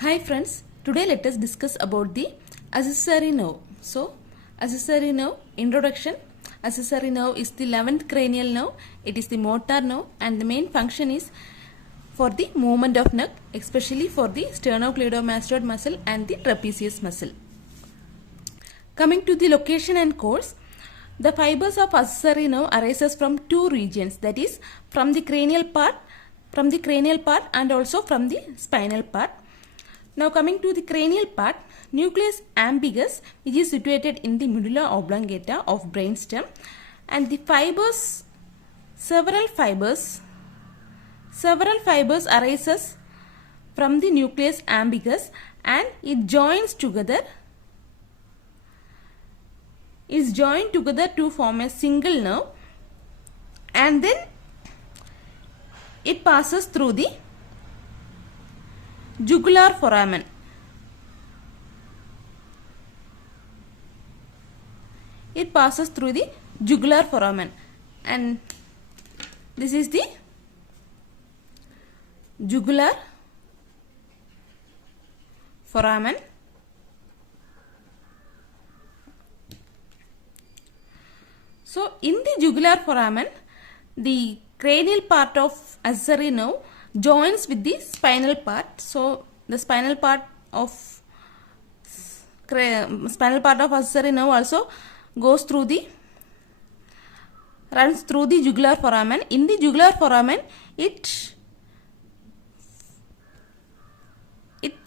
Hi friends, today let us discuss about the accessory nerve. So, accessory nerve introduction. Accessory nerve is the 11th cranial nerve. It is the motor nerve and the main function is for the movement of neck, especially for the sternocleidomastoid muscle and the trapezius muscle. Coming to the location and course, the fibers of accessory nerve arises from two regions, that is from the cranial part and also from the spinal part. Now coming to the cranial part, nucleus ambiguous, which is situated in the medulla oblongata of brainstem, and the fibers, several fibers arises from the nucleus ambiguous and it joins together to form a single nerve, and then it passes through the jugular foramen. It passes through the jugular foramen, and this is the jugular foramen. So, in the jugular foramen, the cranial part of accessory nerve joins with the spinal part. So, the spinal part of accessory nerve also runs through the jugular foramen. In the jugular foramen, it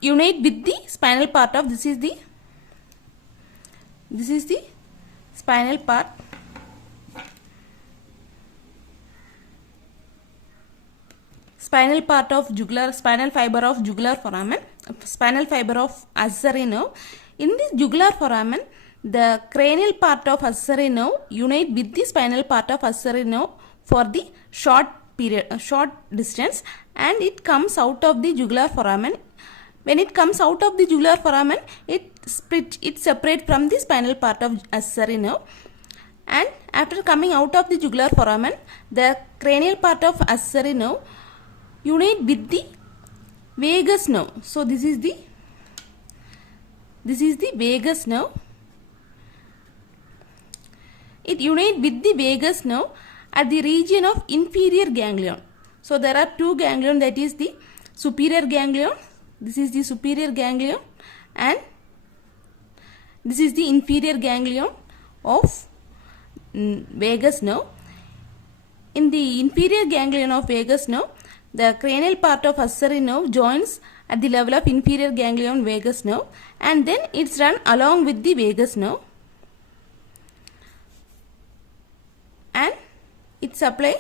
unites with the spinal part of this is the spinal part. Spinal fiber of jugular foramen, spinal fiber of accessory nerve. In the jugular foramen, the cranial part of accessory nerve unite with the spinal part of accessory nerve for the short distance, and it comes out of the jugular foramen. When it comes out of the jugular foramen, it separates from the spinal part of accessory nerve. And after coming out of the jugular foramen, the cranial part of accessory nerve unite with the vagus nerve. So this is the vagus nerve. It unite with the vagus nerve at the region of inferior ganglion. So there are two ganglion, that is the superior ganglion. This is the superior ganglion and this is the inferior ganglion of vagus nerve. In the inferior ganglion of vagus nerve, the cranial part of accessory nerve joins at the level of inferior ganglion vagus nerve, and then it's run along with the vagus nerve, and it supply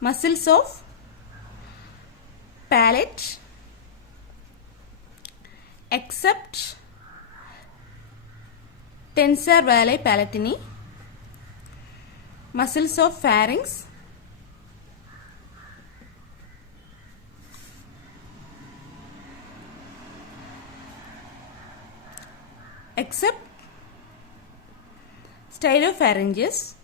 muscles of palate except tensor veli palatini, muscles of pharynx, except stylopharyngeus,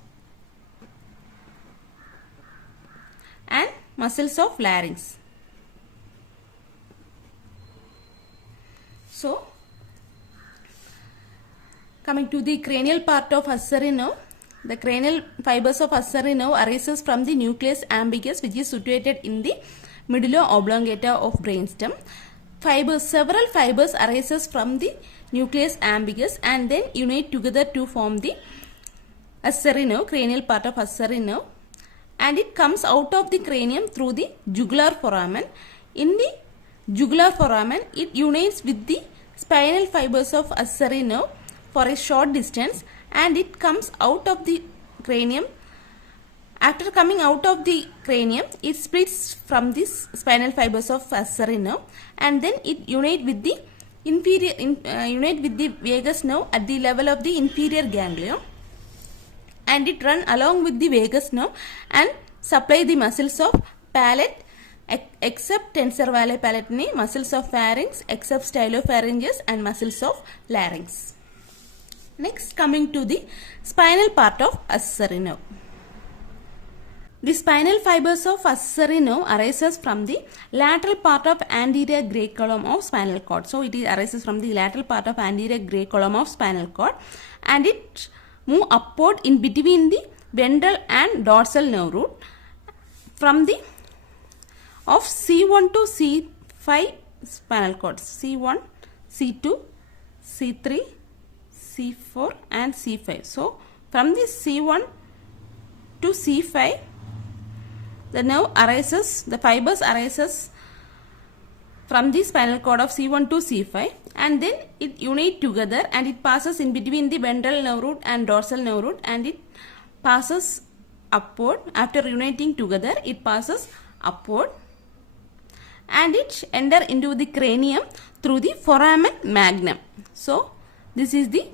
and muscles of larynx. So, coming to the cranial part of accessory nerve, the cranial fibers of accessory nerve arises from the nucleus ambiguous, which is situated in the medulla oblongata of brainstem. Several fibers arises from the nucleus ambiguous and then unite together to form the accessory nerve, cranial part of accessory nerve, and it comes out of the cranium through the jugular foramen. In the jugular foramen, it unites with the spinal fibers of accessory nerve for a short distance, and it comes out of the cranium. After coming out of the cranium, it splits from this spinal fibers of accessory nerve, and then it unite with the vagus nerve at the level of the inferior ganglion, and it run along with the vagus nerve and supply the muscles of palate except tensor veli palatini, muscles of pharynx except stylopharyngeus, and muscles of larynx. Next, coming to the spinal part of accessory nerve. The spinal fibers of accessory nerve arises from the lateral part of anterior gray column of spinal cord. So it arises from the lateral part of anterior gray column of spinal cord, and it move upward in between the ventral and dorsal nerve root from the of C1 to C5 spinal cords. C1, C2, C3, C4 and C5. So from the C1 to C5 the nerve arises, the fibers arises from the spinal cord of C1 to C5, and then it unite together and it passes in between the ventral nerve root and dorsal nerve root, and it passes upward. After uniting together it passes upward and it enter into the cranium through the foramen magnum. So this is the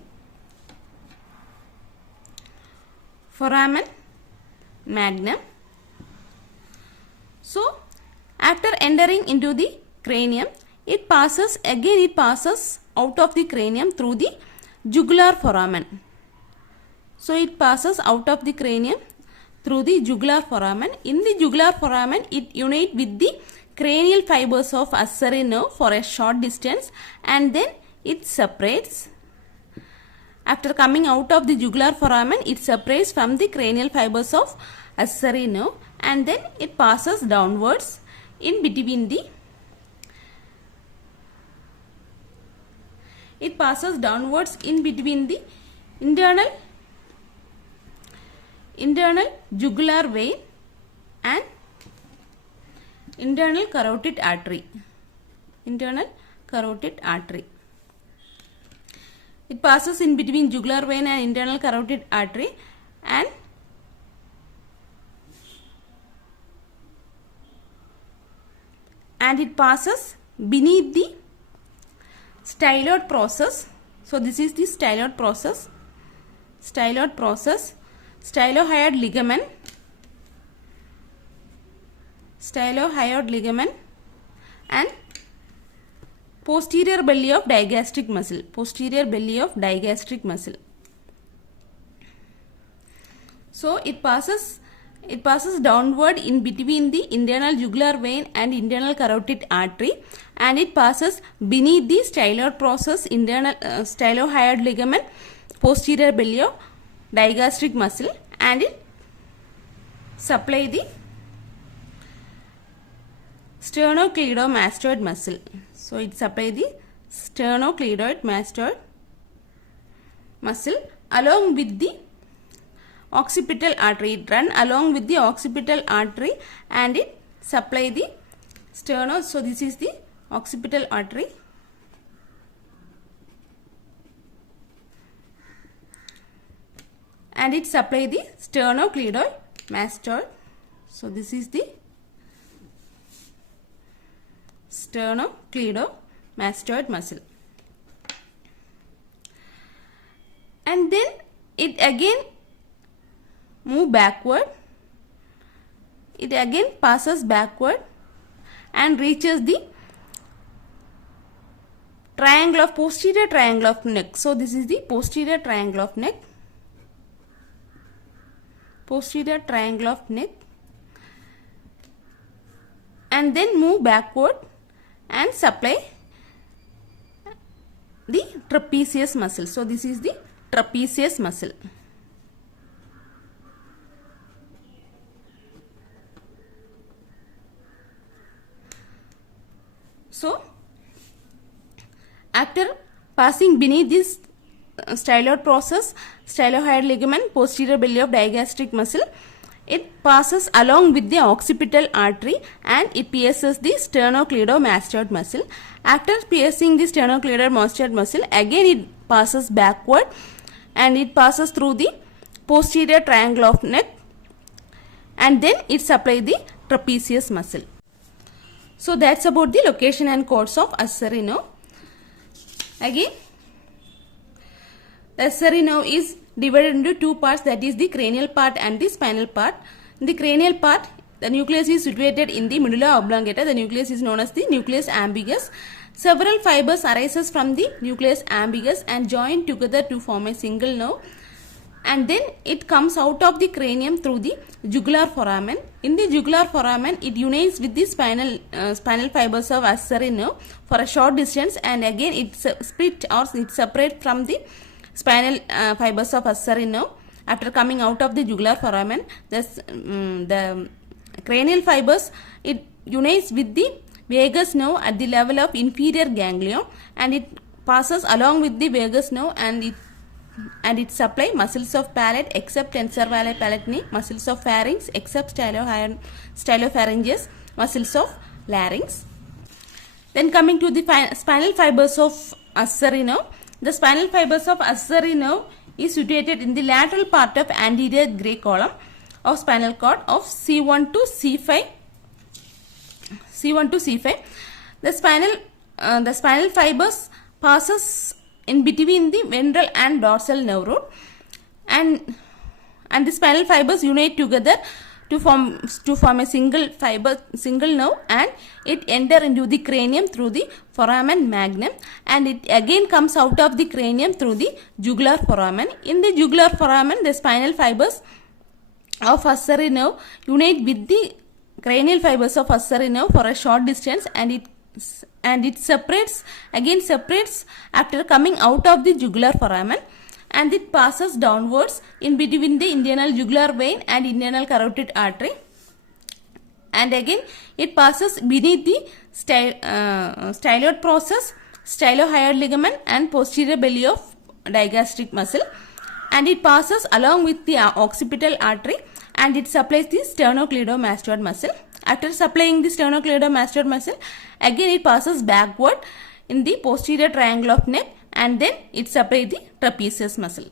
foramen magnum. So after entering into the cranium, it passes out of the cranium through the jugular foramen. So it passes out of the cranium through the jugular foramen. In the jugular foramen, it unites with the cranial fibers of accessory nerve for a short distance, and then it separates. After coming out of the jugular foramen, it separates from the cranial fibers of accessory nerve, and then it passes downwards in between the internal jugular vein and internal carotid artery. It passes in between jugular vein and internal carotid artery, and it passes beneath the styloid process. So this is the styloid process. Stylohyoid ligament and posterior belly of digastric muscle. So it passes downward in between the internal jugular vein and internal carotid artery, and it passes beneath the styloid process, internal stylohyoid ligament, posterior belly of digastric muscle, and it supply the sternocleidomastoid muscle. So it supply the sternocleidomastoid muscle along with the occipital artery. It run along with the occipital artery and it supply the sternum. So this is the occipital artery, and it supply the sternocleidomastoid. So this is the sternocleidomastoid muscle, and then it again move backward. It again passes backward and reaches the posterior triangle of neck. So this is the posterior triangle of neck. And then move backward and supply the trapezius muscle. So this is the trapezius muscle. So after passing beneath this styloid process, stylohyoid ligament, posterior belly of digastric muscle, it passes along with the occipital artery and it pierces the sternocleidomastoid muscle. After piercing the sternocleidomastoid muscle, again it passes backward and it passes through the posterior triangle of neck, and then it supplies the trapezius muscle. So that's about the location and course of accessory nerve. Again, the accessory nerve is divided into two parts, that is the cranial part and the spinal part. In the cranial part, the nucleus is situated in the medulla oblongata. The nucleus is known as the nucleus ambiguous. Several fibers arises from the nucleus ambiguous and join together to form a single nerve. and then it comes out of the cranium through the jugular foramen. In the jugular foramen, it unites with the spinal fibers of accessory nerve for a short distance, and again it split or it separates from the spinal fibers of accessory nerve. After coming out of the jugular foramen, the cranial fibers, it unites with the vagus nerve at the level of inferior ganglion, and it passes along with the vagus nerve, and it supply muscles of palate except tensor veli palatini, muscles of pharynx except stylopharyngeus, muscles of larynx. Then coming to the spinal fibers of accessory nerve. The spinal fibers of accessory nerve is situated in the lateral part of anterior gray column of spinal cord of C1 to C5. The spinal fibers passes in between the ventral and dorsal nerve root, and the spinal fibers unite together to form a single nerve, and it enter into the cranium through the foramen magnum, and it again comes out of the cranium through the jugular foramen. In the jugular foramen, the spinal fibers of accessory nerve unite with the cranial fibers of accessory nerve for a short distance, and it separates after coming out of the jugular foramen, and it passes downwards in between the internal jugular vein and internal carotid artery, and again it passes beneath the styloid process, stylohyoid ligament, and posterior belly of digastric muscle, and it passes along with the occipital artery, and it supplies the sternocleidomastoid muscle. After supplying the sternocleidomastoid muscle, again it passes backward in the posterior triangle of neck, and then it supplies the trapezius muscle.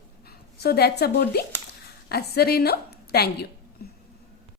So that's about the accessory nerve. Thank you.